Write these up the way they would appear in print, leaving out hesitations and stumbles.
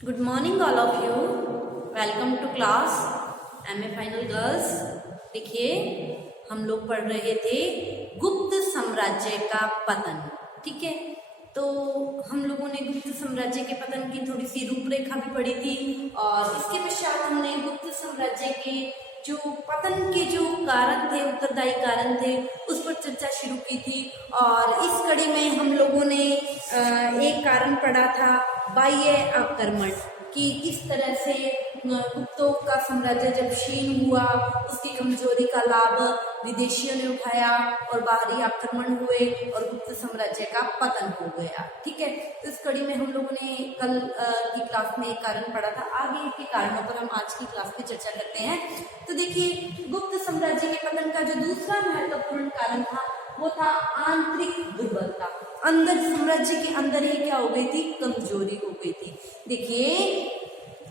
Good morning all of you. Welcome to class MA final girls. देखिए हम लोग पढ़ रहे थे गुप्त साम्राज्य का पतन। ठीक है, तो हम लोगों ने गुप्त साम्राज्य के पतन की थोड़ी सी रूपरेखा भी पढ़ी थी और इसके पश्चात हमने गुप्त साम्राज्य के जो पतन के जो कारण थे, उत्तरदायी कारण थे, उस पर चर्चा शुरू की थी। और इस कड़ी में हम लोगों ने एक कारण पढ़ा था बाह्य आक्रमण, कि किस तरह से गुप्तों का साम्राज्य जब क्षीण हुआ, उसकी कमजोरी का लाभ विदेशियों ने उठाया और बाहरी आक्रमण हुए और गुप्त साम्राज्य का पतन हो गया। ठीक है, तो इस कड़ी में हम लोगों ने कल की क्लास में एक कारण पढ़ा था। आगे के कारणों पर हम आज की क्लास में चर्चा करते हैं। तो देखिए, गुप्त साम्राज्य के पतन का जो दूसरा महत्वपूर्ण कारण था वो था आंतरिक दुर्बलता। अंदर साम्राज्य के अंदर ही क्या हो गई थी, कमजोरी हो गई थी। देखिए,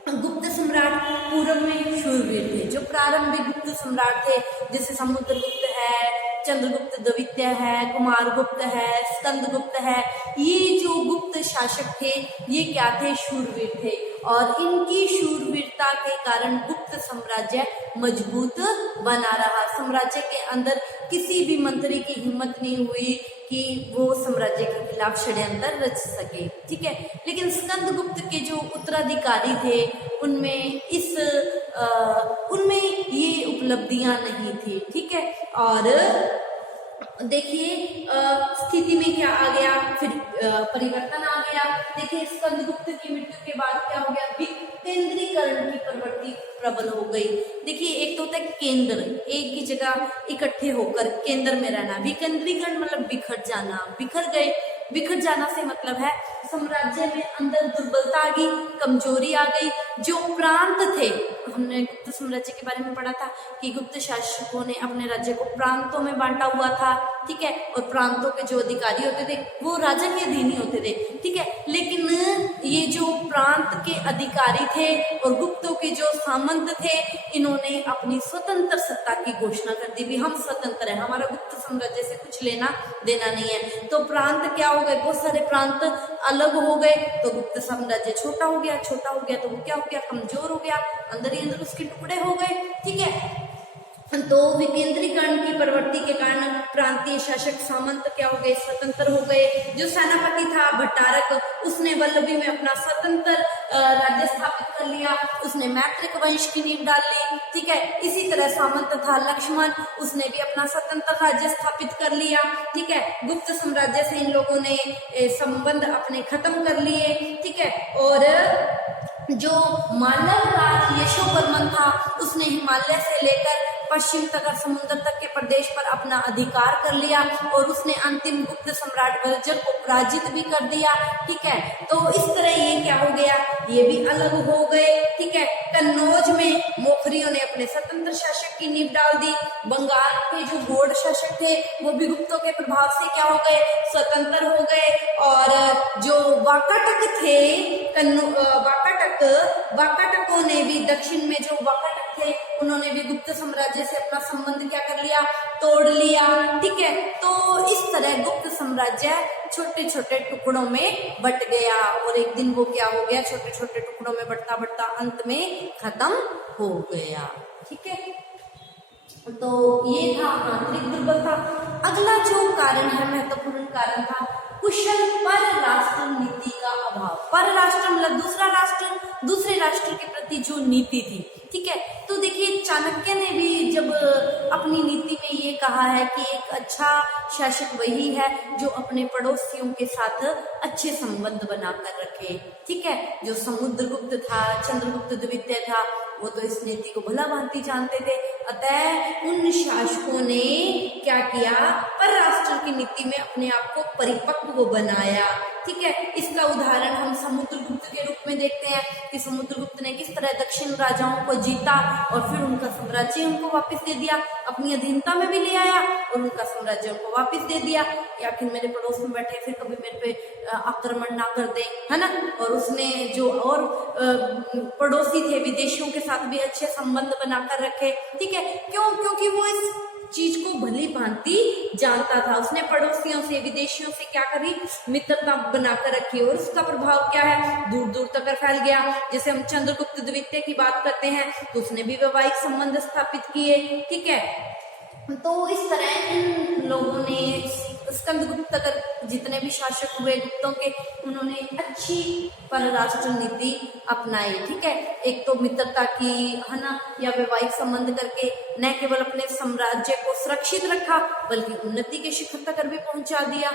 गुप्त सम्राट पूर्व में शूरवीर थे। जो प्रारंभिक गुप्त सम्राट थे जैसे समुद्रगुप्त है, चंद्रगुप्त द्वितीय है, कुमारगुप्त है, स्कंदगुप्त है, ये जो गुप्त शासक थे ये क्या थे, शूरवीर थे। और इनकी शूरवीरता के कारण गुप्त साम्राज्य मजबूत बना रहा। साम्राज्य के अंदर किसी भी मंत्री की हिम्मत नहीं हुई कि वो साम्राज्य के खिलाफ षड्यंत्र रच सके। ठीक है, लेकिन स्कंदगुप्त के जो उत्तराधिकारी थे उनमें उनमें ये उपलब्धियां नहीं थी। ठीक है, और देखिए स्थिति में क्या आ गया, फिर परिवर्तन आ गया। देखिए, स्कंदगुप्त की मृत्यु के बाद क्या हो गया, विकेंद्रीकरण की प्रवृत्ति प्रबल हो गई। देखिए, एक तो होता है केंद्र, एक ही जगह इकट्ठे होकर केंद्र में रहना। विकेंद्रीकरण मतलब बिखर जाना, बिखर गए। बिखर जाना से मतलब है साम्राज्य में अंदर दुर्बलता आ गई, कमजोरी आ गई। जो प्रांत थे, हमने गुप्त साम्राज्य के बारे में पढ़ा था कि गुप्त शासकों ने अपने राज्य को प्रांतों में बांटा हुआ था। ठीक है, और प्रांतों के जो अधिकारी होते थे वो राजा के अधीन ही होते थे। ठीक है, लेकिन ये जो प्रांत के अधिकारी थे और गुप्तों के जो सामंत थे, इन्होंने अपनी स्वतंत्र सत्ता की घोषणा कर दी भी हम स्वतंत्र हैं, हमारा गुप्त साम्राज्य से कुछ लेना देना नहीं है। तो प्रांत क्या हो गए, बहुत सारे प्रांत अलग हो गए, तो गुप्त साम्राज्य छोटा हो गया। छोटा हो गया तो वो क्या हो गया, कमजोर हो गया, अंदर ही अंदर उसके टुकड़े हो गए। ठीक है, तो विकेंद्रीकरण की प्रवृत्ति के कारण प्रांतीय शासक सामंत क्या हो गए, स्वतंत्र हो गए। जो सेनापति था भट्टारक, उसने वल्लभी में अपना स्वतंत्र राज्य स्थापित कर लिया, उसने मैत्रिक वंश की नींव डाल ली। ठीक है, इसी तरह सामंत था लक्ष्मण, उसने भी अपना स्वतंत्र राज्य स्थापित कर लिया। ठीक है, गुप्त साम्राज्य से इन लोगों ने संबंध अपने खत्म कर लिए। ठीक है, और जो मालव राज यशोवर्मन था, उसने हिमालय से लेकर पश्चिम तक समुद्र तक के प्रदेश पर अपना अधिकार कर लिया और उसने अंतिम गुप्त सम्राट बर्जर को पराजित भी कर दिया। ठीक है, तो इस तरह ये क्या हो गया, ये भी अलग हो गए। ठीक है, कन्नौज में मोखरियों ने अपने स्वतंत्र शासक की नींव डाल दी। बंगाल के जो गौड़ शासक थे वो भी गुप्तों के प्रभाव से क्या हो गए, स्वतंत्र हो गए। और जो वाकाटक थे, वाकाटकों ने भी, दक्षिण में जो वाकाटक थे उन्होंने भी गुप्त साम्राज्य से अपना संबंध क्या कर लिया, तोड़ लिया। ठीक है, तो इस तरह गुप्त साम्राज्य छोटे छोटे टुकड़ों में बट गया और एक दिन वो क्या हो गया, छोटे छोटे टुकड़ों में बढ़ता बढ़ता अंत में खत्म हो गया। ठीक है, तो ये था आंतरिक दुर्बलता। अगला जो कारण है, महत्वपूर्ण कारण था कुशल परराष्ट्र नीति का अभाव। परराष्ट्र मतलब दूसरे राष्ट्र के प्रति जो नीति थी। ठीक है, तो देखिए, चाणक्य ने भी जब अपनी नीति में ये कहा है कि एक अच्छा शासक वही है जो अपने पड़ोसियों के साथ अच्छे संबंध बनाकर रखे। ठीक है, जो समुद्रगुप्त था, चंद्रगुप्त द्वितीय था, वो तो इस नीति को भला भांति जानते थे। अतः उन शासकों ने क्या किया, परराष्ट्र की नीति में अपने आप को परिपक्व बनाया। ठीक है, इसका उदाहरण हम समुद्रगुप्त के रूप में देखते हैं कि समुद्रगुप्त ने किस तरह दक्षिण राजाओं को जीता और फिर उनका साम्राज्य उनको वापस दे दिया, अपनी अधीनता में भी ले आया और उनका साम्राज्य उनको वापस दे दिया। या फिर मेरे पड़ोस में बैठे, फिर कभी मेरे पे आक्रमण ना कर दे, है ना। और उसने जो और पड़ोसी थे विदेशियों के साथ भी अच्छे संबंध बनाकर रखे। ठीक है, क्यों, क्योंकि वो इस चीज को भली भांति जानता था। उसने पड़ोसियों से, विदेशियों से क्या करी, मित्रता बनाकर रखी और उसका प्रभाव क्या है, दूर दूर तक फैल गया। जैसे हम चंद्रगुप्त द्वितीय की बात करते हैं तो उसने भी वैवाहिक संबंध स्थापित किए, ठीक है। तो इस तरह इन लोगों ने स्कंदगुप्त तक जितने भी शासक हुए गुप्तों के, उन्होंने अच्छी परराष्ट्र नीति अपनाई, ठीक है। एक तो मित्रता की, है ना, या वैवाहिक संबंध करके न केवल अपने साम्राज्य को सुरक्षित रखा बल्कि उन्नति के शिखर तक भी पहुंचा दिया।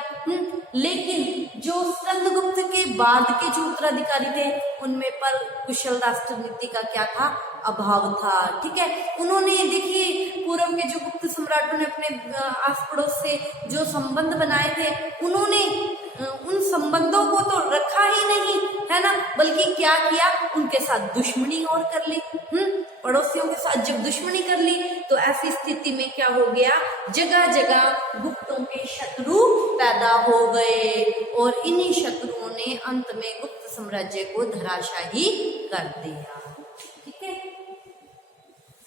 लेकिन जो स्कंदगुप्त के बाद के जो उत्तराधिकारी थे उनमें पर कुशल राष्ट्रनीति का क्या था, अभाव था, ठीक है। उन्होंने देखिए पूर्व के जो गुप्त सम्राटों ने अपने आस पड़ोस से जो संबंध बनाए थे, उन्होंने उन संबंधों को तो रखा ही नहीं, है ना, बल्कि क्या किया, उनके साथ दुश्मनी और कर ली। पड़ोसियों के साथ जब दुश्मनी कर ली तो ऐसी स्थिति में क्या हो गया, जगह जगह गुप्तों के शत्रु पैदा हो गए और इन्हीं शत्रुओं ने अंत में गुप्त साम्राज्य को धराशायी कर दिया, ठीक है।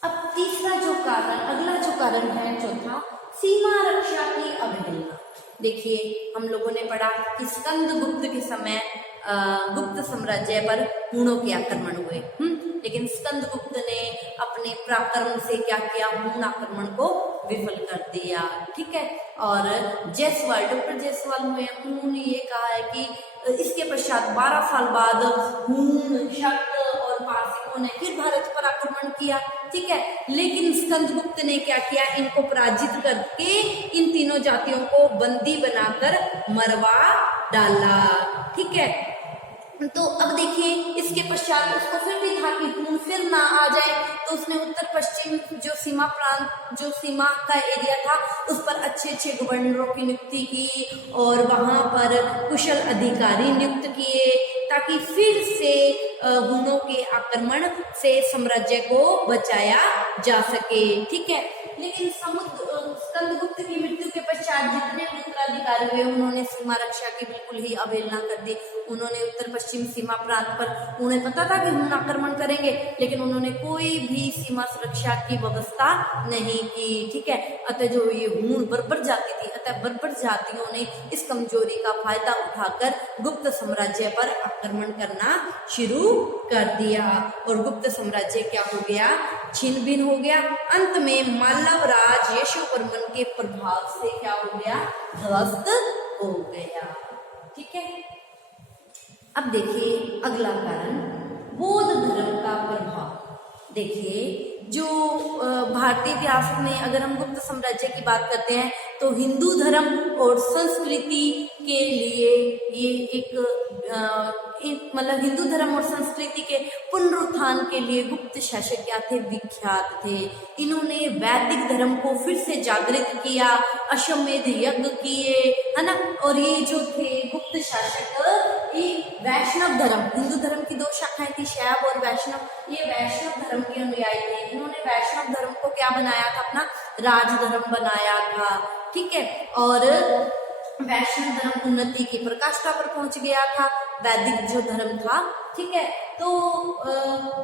अब तीसरा जो कारण, अगला जो कारण है चौथा, सीमा रक्षा की अवहेलना। देखिए हम लोगों ने पढ़ा कि स्कंदगुप्त के समय गुप्त साम्राज्य पर हूणों के आक्रमण हुए, लेकिन स्कंदगुप्त ने अपने पराक्रम से क्या किया, हूण आक्रमण को विफल कर दिया, ठीक है। और जायसवाल, डॉक्टर जायसवाल हुए, उन्होंने ये कहा है कि इसके पश्चात 12 साल बाद हूण, शक और पारसिकों ने फिर भारत पर आक्रमण किया, ठीक है। लेकिन स्कंदगुप्त ने क्या किया, इनको पराजित करके इन तीनों जातियों को बंदी बनाकर मरवा डाला, ठीक है। तो अब देखिए इसके पश्चात उसको फिर भी था कि हूण फिर ना आ जाए, तो उसने उत्तर पश्चिम जो सीमा प्रांत, जो सीमा का एरिया था, उस पर अच्छे अच्छे गवर्नरों की नियुक्ति की और वहां पर कुशल अधिकारी नियुक्त किए ताकि फिर से हूणों के आक्रमण से साम्राज्य को बचाया जा सके, ठीक है। लेकिन स्कंदगुप्त की मृत्यु के पश्चात जितने भी उत्तराधिकारी हुए उन्होंने सीमा रक्षा की बिल्कुल ही अवहेलना कर दी। उन्होंने उत्तर पश्चिम सीमा प्रांत पर, उन्हें पता था कि हूण आक्रमण करेंगे, लेकिन उन्होंने कोई भी सीमा सुरक्षा की व्यवस्था नहीं की, ठीक है। अतः जो ये हूण बर्बर जाति थी, अतः बर्बर जातियों ने इस कमजोरी का फायदा उठाकर गुप्त साम्राज्य पर आक्रमण करना शुरू कर दिया और गुप्त साम्राज्य क्या हो गया, छिन्न भिन्न हो गया। अंत में मालव राज यशोवर्मन के प्रभाव से क्या हो गया, ध्वस्त हो गया, ठीक है। अब देखिए अगला कारण, बौद्ध धर्म का प्रभाव। देखिए जो भारतीय इतिहास में अगर हम गुप्त साम्राज्य की बात करते हैं तो हिंदू धर्म और संस्कृति के लिए ये एक मतलब हिंदू धर्म और संस्कृति के पुनरुत्थान के लिए गुप्त शासक क्या थे, विख्यात थे। इन्होंने वैदिक धर्म को फिर से जागृत किया, अश्वमेध यज्ञ किए, है ना। और ये जो थे गुप्त शासक, ये वैष्णव धर्म, हिंदू धर्म की 2 शाखाएं थी, शैव और वैष्णव, ये वैष्णव धर्म के अनुयायी थे। इन्होंने वैष्णव धर्म को क्या बनाया था, अपना राजधर्म बनाया था, ठीक है। और वैष्णव धर्म उन्नति की प्रकाष्ठा पर पहुंच गया था, वैदिक जो धर्म था, ठीक है। तो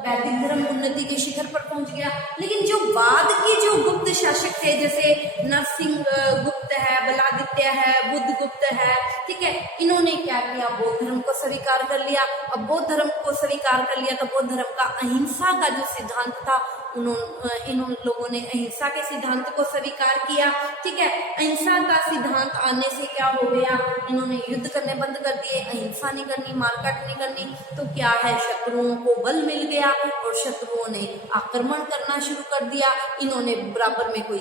वैदिक धर्म उन्नति के शिखर पर पहुंच गया। लेकिन जो बाद के जो गुप्त शासक थे, जैसे नरसिंह गुप्त है, बलादित्य है, बुद्धगुप्त है, ठीक है, इन्होंने क्या किया, बौद्ध धर्म को स्वीकार कर लिया। अब बौद्ध धर्म को स्वीकार कर लिया तो बौद्ध धर्म का अहिंसा का जो सिद्धांत था, इन लोगों ने अहिंसा के सिद्धांत को स्वीकार किया, ठीक है। अहिंसा का सिद्धांत आने से क्या हो गया, इन्होंने युद्ध करने बंद कर दिए, अहिंसा नहीं करनी, मारकाट नहीं करनी, तो क्या है, शत्रुओं को बल मिल गया और शत्रुओं ने आक्रमण करना शुरू कर दिया। इन्होंने बराबर में कोई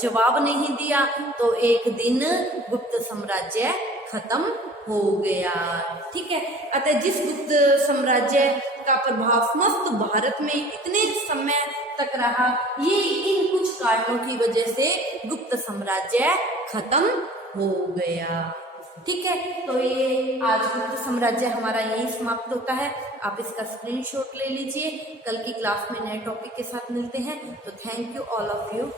जवाब नहीं दिया, तो एक दिन गुप्त साम्राज्य खत्म हो गया, ठीक है। अतः जिस गुप्त साम्राज्य का प्रभाव समस्त भारत में इतने समय तक रहा, ये इन कुछ कारणों की वजह से गुप्त साम्राज्य खत्म हो गया, ठीक है। तो ये आज गुप्त साम्राज्य हमारा यही समाप्त होता है। आप इसका स्क्रीनशॉट ले लीजिए। कल की क्लास में नए टॉपिक के साथ मिलते हैं। तो thank you all of you.